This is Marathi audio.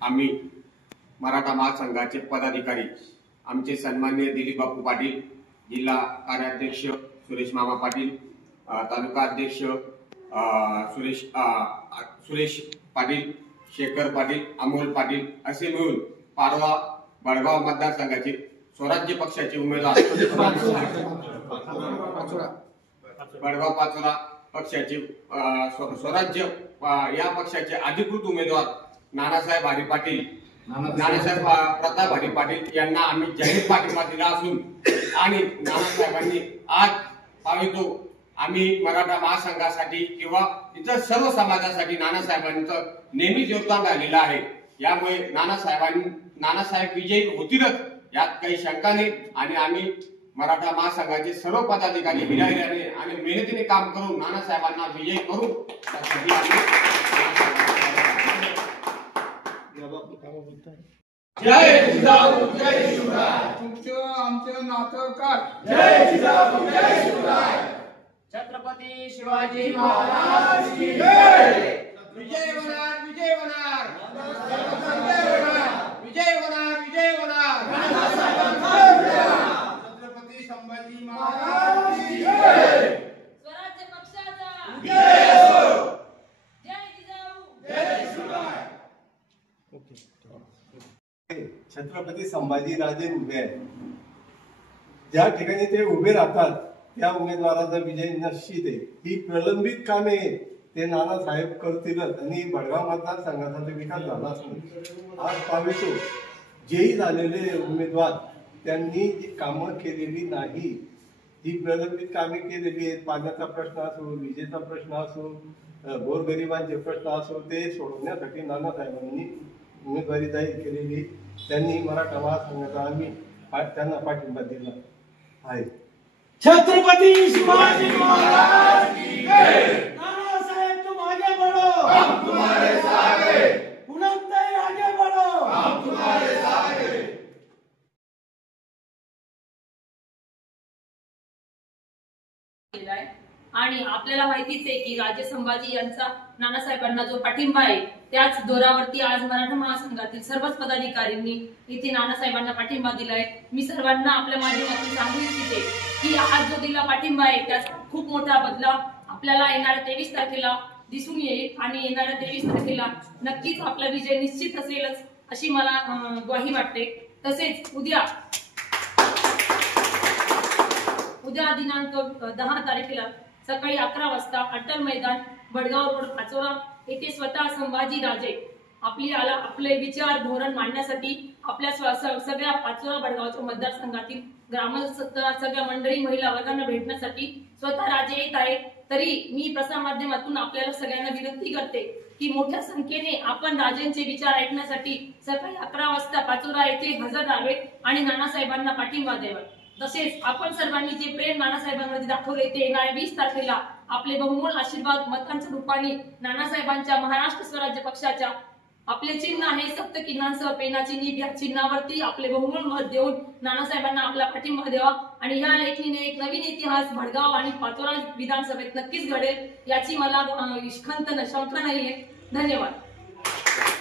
आम्ही मराठा महासंघाचे पदाधिकारी आमचे सन्माननीय दिलीप बापू पाटील, जिल्हा कार्याध्यक्ष सुरेश मामा पाटील, तालुका अध्यक्ष सुरेश पाटील, शेखर पाटील, अमोल पाटील असे मिळून पारवा बडगाव मतदारसंघाचे स्वराज्य पक्षाचे उमेदवार बडगाव पाचोरा पक्षाचे स्वराज्य या पक्षाचे अधिकृत उमेदवार नानासाहेब हरी पाटील, नानासाहेब प्रताप हरी पाटील यांना आम्ही जाहीर पाठिंबा दिला असून आणि नानासाहेबांनी आज पावितो आम्ही मराठा महासंघासाठी किंवा इतर सर्व समाजासाठी नानासाहेबांचं नेहमीच योगदान राहिलेलं आहे। यामुळे नानासाहेब विजयी होतीलच यात काही शंका नाही आणि आम्ही मराठा महासंघाचे सर्व पदाधिकारी हिराहिराने आणि मेहनतीने काम करून नानासाहेबांना विजयी करू जय जिजाऊ जय शिवराय। आमचं नातं काय जय जिजाऊ जय शिवराय। छत्रपती शिवाजी महाराज की जय। विजय होणार विजय होणार विजय होणार विजय होणार। छत्रपती संभाजी महाराज की जय। स्वराज्य पक्षाचा जय हो। जय जिजाऊ जय शिवराय। छत्रपती संभाजी राजे उभे आहेत, ज्या ठिकाणी ते उभे राहतात त्या उमेदवाराचा विजय निश्चित आहे। ही प्रलंबित कामे ते नानासाहेब करतीलच आणि बडगाव मतदारसंघाचा विकास झालाच नाही। आज पावितो जेही झालेले उमेदवार त्यांनी जी कामं केलेली नाही, ही प्रलंबित कामे केलेली आहेत। पाण्याचा प्रश्न असो, विजेचा प्रश्न असो, गोरगरिबांचे प्रश्न असो, ते सोडवण्यासाठी नानासाहेबांनी उमेदवारी जाहीर केलेली। त्यांनी मराठा महासंघाचा आम्ही त्यांना पाठिंबा दिला आहे। छत्रपती शिवाजी महाराज की जय। नानासाहेब तुम आगे बढ़ो, हम तुम्हारे साथ हैं। पूनमताई आगे बढ़ो, हम तुम्हारे साथ हैं। आणि आपल्याला माहितीच आहे की राजे संभाजी यांचा नानासाहेबांना जो पाठिंबा आहे त्याच दोरावरती आज मराठा महासंघातील सर्वच पदाधिकाऱ्यांनी इथे नानासाहेबांना पाठिंबा दिलाय। मी सर्वांना आपल्या माध्यमातून सांगू इच्छिते की आज जो दिला पाठिंबा आहे त्याचा खूप मोठा बदलाव आपल्याला येणाऱ्या 23 तारखेला दिसून येईल आणि येणाऱ्या 23 तारखेला नक्कीच आपला विजय निश्चित असेलच अशी मला ग्वाही वाटते। तसेच उद्या दिनांक 10 तारखेला सकाळी 11 वाजता अटल मैदान बडगाव रोड पाचोरा येथे स्वतः संभाजी राजे आपले विचार धोरण मांडण्यासाठी आपल्या सगळ्या पाचोरा बडगावच्या मतदारसंघातील ग्रामस्थ सगळ्या मंडळी महिला वर्गांना भेटण्यासाठी स्वतः राजे येत आहे। तरी मी प्रसार माध्यमातून आपल्याला सगळ्यांना विनंती करते की मोठ्या संख्येने आपण राजेंचे विचार ऐकण्यासाठी सकाळी 11 वाजता पाचोरा येथे हजर राहावे आणि नानासाहेबांना पाठिंबा द्यावा। तसेच आपण सर्वांनी जे प्रेम नानासाहेबांमध्ये दाखवले ते येणाऱ्या 20 तारखेला आपले बहुमोल आशीर्वाद मतांच्या रूपाने नानासाहेबांच्या महाराष्ट्र स्वराज्य पक्षाच्या आपले चिन्ह आहे सप्तकिनांसह पेनाची नीब या चिन्हावरती आपले बहुमोल मत देऊन नानासाहेबांना आपला पाठिंबा द्यावा आणि ह्या लेखणीने एक नवीन इतिहास भडगाव आणि पाचोरा विधानसभेत नक्कीच घडेल याची मला शंका नाहीये। धन्यवाद।